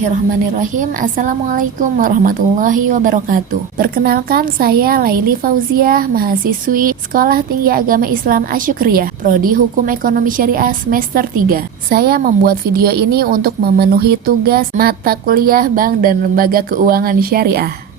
Bismillahirrahmanirrahim. Assalamualaikum warahmatullahi wabarakatuh. Perkenalkan, saya Laili Fauziah, mahasiswi Sekolah Tinggi Agama Islam Asyukriyah, Prodi Hukum Ekonomi Syariah semester 3. Saya membuat video ini untuk memenuhi tugas mata kuliah Bank dan Lembaga Keuangan Syariah,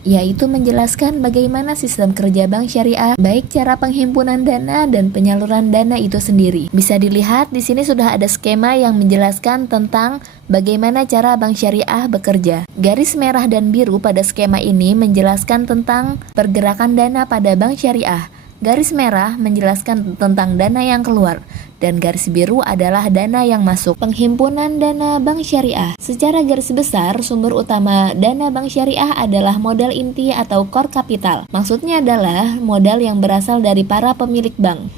yaitu menjelaskan bagaimana sistem kerja bank syariah, baik cara penghimpunan dana dan penyaluran dana itu sendiri. Bisa dilihat di sini sudah ada skema yang menjelaskan tentang bagaimana cara bank syariah bekerja. Garis merah dan biru pada skema ini menjelaskan tentang pergerakan dana pada bank syariah. Garis merah menjelaskan tentang dana yang keluar, dan garis biru adalah dana yang masuk. Penghimpunan dana bank syariah. Secara garis besar, sumber utama dana bank syariah adalah modal inti atau core capital. Maksudnya adalah modal yang berasal dari para pemilik bank.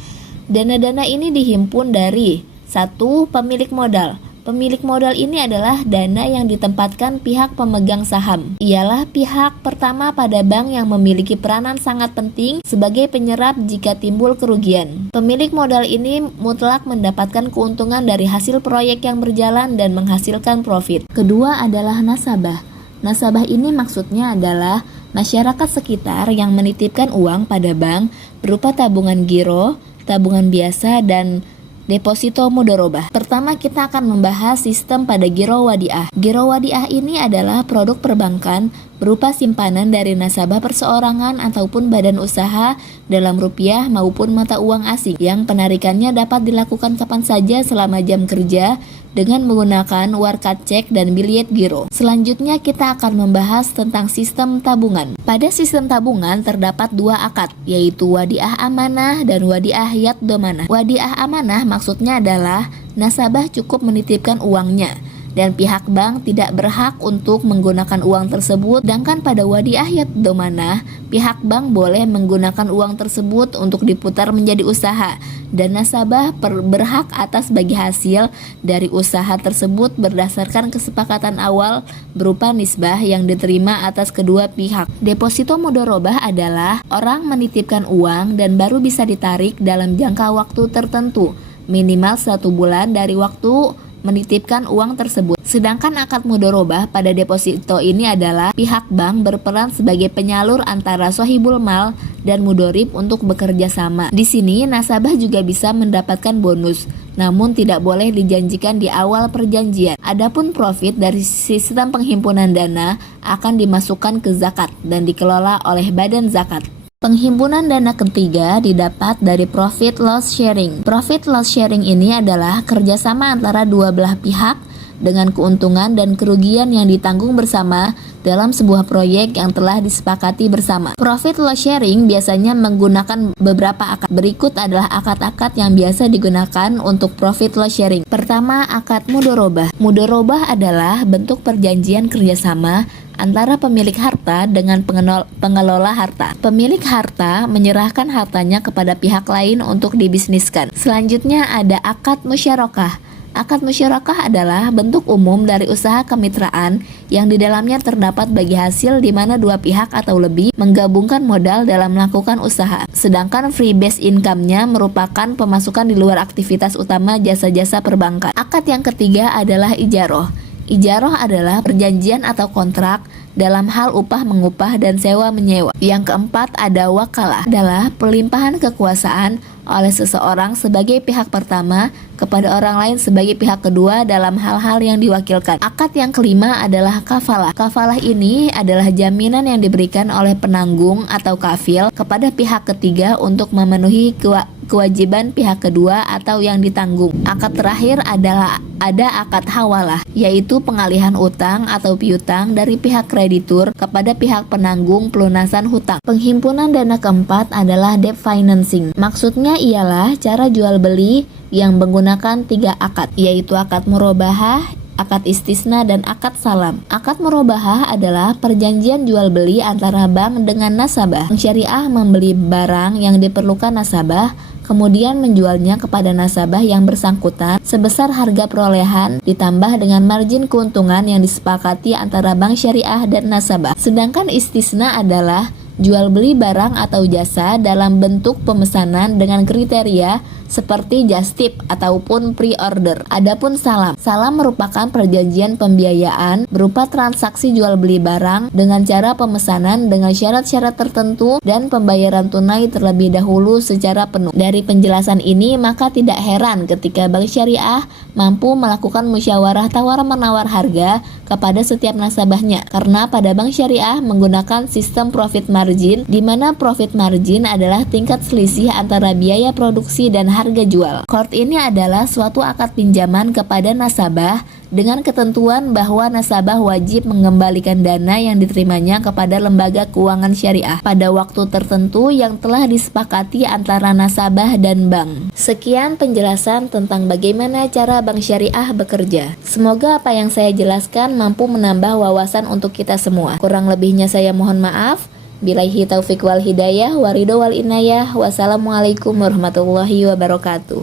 Dana-dana ini dihimpun dari 1. Pemilik modal. Pemilik modal ini adalah dana yang ditempatkan pihak pemegang saham. Ialah pihak pertama pada bank yang memiliki peranan sangat penting sebagai penyerap jika timbul kerugian. Pemilik modal ini mutlak mendapatkan keuntungan dari hasil proyek yang berjalan dan menghasilkan profit. Kedua adalah nasabah. Nasabah ini maksudnya adalah masyarakat sekitar yang menitipkan uang pada bank berupa tabungan giro, tabungan biasa, dan deposito mudharabah. Pertama, kita akan membahas sistem pada giro wadiah. Giro wadiah ini adalah produk perbankan berupa simpanan dari nasabah perseorangan ataupun badan usaha dalam rupiah maupun mata uang asing yang penarikannya dapat dilakukan kapan saja selama jam kerja dengan menggunakan warkat cek dan biliet giro. Selanjutnya kita akan membahas tentang sistem tabungan. Pada sistem tabungan terdapat 2 akad, yaitu wadiah amanah dan wadiah yad domanah. Wadiah amanah maksudnya adalah nasabah cukup menitipkan uangnya dan pihak bank tidak berhak untuk menggunakan uang tersebut. Sedangkan pada wadiah yad domanah, pihak bank boleh menggunakan uang tersebut untuk diputar menjadi usaha, dan nasabah berhak atas bagi hasil dari usaha tersebut berdasarkan kesepakatan awal berupa nisbah yang diterima atas kedua pihak. Deposito mudharabah adalah orang menitipkan uang dan baru bisa ditarik dalam jangka waktu tertentu, minimal 1 bulan dari waktu menitipkan uang tersebut. Sedangkan akad mudharabah pada deposito ini adalah pihak bank berperan sebagai penyalur antara sohibul mal dan mudharib untuk bekerja sama. Di sini nasabah juga bisa mendapatkan bonus, namun tidak boleh dijanjikan di awal perjanjian. Adapun profit dari sistem penghimpunan dana akan dimasukkan ke zakat dan dikelola oleh badan zakat. Penghimpunan dana ketiga didapat dari profit loss sharing. Profit loss sharing ini adalah kerjasama antara dua belah pihak dengan keuntungan dan kerugian yang ditanggung bersama dalam sebuah proyek yang telah disepakati bersama. Profit loss sharing biasanya menggunakan beberapa akad. Berikut adalah akad-akad yang biasa digunakan untuk profit loss sharing. Pertama, akad mudharabah. Mudharabah adalah bentuk perjanjian kerjasama antara pemilik harta dengan pengelola harta. Pemilik harta menyerahkan hartanya kepada pihak lain untuk dibisniskan. Selanjutnya ada akad musyarakah. Akad musyarakah adalah bentuk umum dari usaha kemitraan yang di dalamnya terdapat bagi hasil di mana dua pihak atau lebih menggabungkan modal dalam melakukan usaha. Sedangkan free base income-nya merupakan pemasukan di luar aktivitas utama jasa-jasa perbankan. Akad yang ketiga adalah ijaroh. Ijaroh adalah perjanjian atau kontrak dalam hal upah mengupah dan sewa menyewa. Yang keempat ada wakalah, adalah pelimpahan kekuasaan oleh seseorang sebagai pihak pertama kepada orang lain sebagai pihak kedua dalam hal-hal yang diwakilkan. Akad yang kelima adalah kafalah. Kafalah ini adalah jaminan yang diberikan oleh penanggung atau kafil kepada pihak ketiga untuk memenuhi kewajiban pihak kedua atau yang ditanggung. Akad terakhir adalah ada akad hawalah, yaitu pengalihan utang atau piutang dari pihak kreditur kepada pihak penanggung pelunasan hutang. Penghimpunan dana keempat adalah debt financing. Maksudnya ialah cara jual beli yang menggunakan 3 akad, yaitu akad murabahah, akad istisna, dan akad salam. Akad murabahah adalah perjanjian jual beli antara bank dengan nasabah. Bank syariah membeli barang yang diperlukan nasabah, kemudian menjualnya kepada nasabah yang bersangkutan sebesar harga perolehan ditambah dengan margin keuntungan yang disepakati antara bank syariah dan nasabah. Sedangkan istisna adalah jual beli barang atau jasa dalam bentuk pemesanan dengan kriteria seperti just tip ataupun pre-order. Adapun salam. Salam merupakan perjanjian pembiayaan berupa transaksi jual beli barang dengan cara pemesanan dengan syarat-syarat tertentu dan pembayaran tunai terlebih dahulu secara penuh. Dari penjelasan ini maka tidak heran ketika Bank Syariah mampu melakukan musyawarah tawar-menawar harga kepada setiap nasabahnya, karena pada Bank Syariah menggunakan sistem profit margin, di mana profit margin adalah tingkat selisih antara biaya produksi dan harga jual. Qard ini adalah suatu akad pinjaman kepada nasabah dengan ketentuan bahwa nasabah wajib mengembalikan dana yang diterimanya kepada lembaga keuangan syariah pada waktu tertentu yang telah disepakati antara nasabah dan bank. Sekian penjelasan tentang bagaimana cara Bank Syariah bekerja. Semoga apa yang saya jelaskan mampu menambah wawasan untuk kita semua. Kurang lebihnya saya mohon maaf. Billahi taufiq wal hidayah, waridho wal inayah. Wassalamualaikum warahmatullahi wabarakatuh.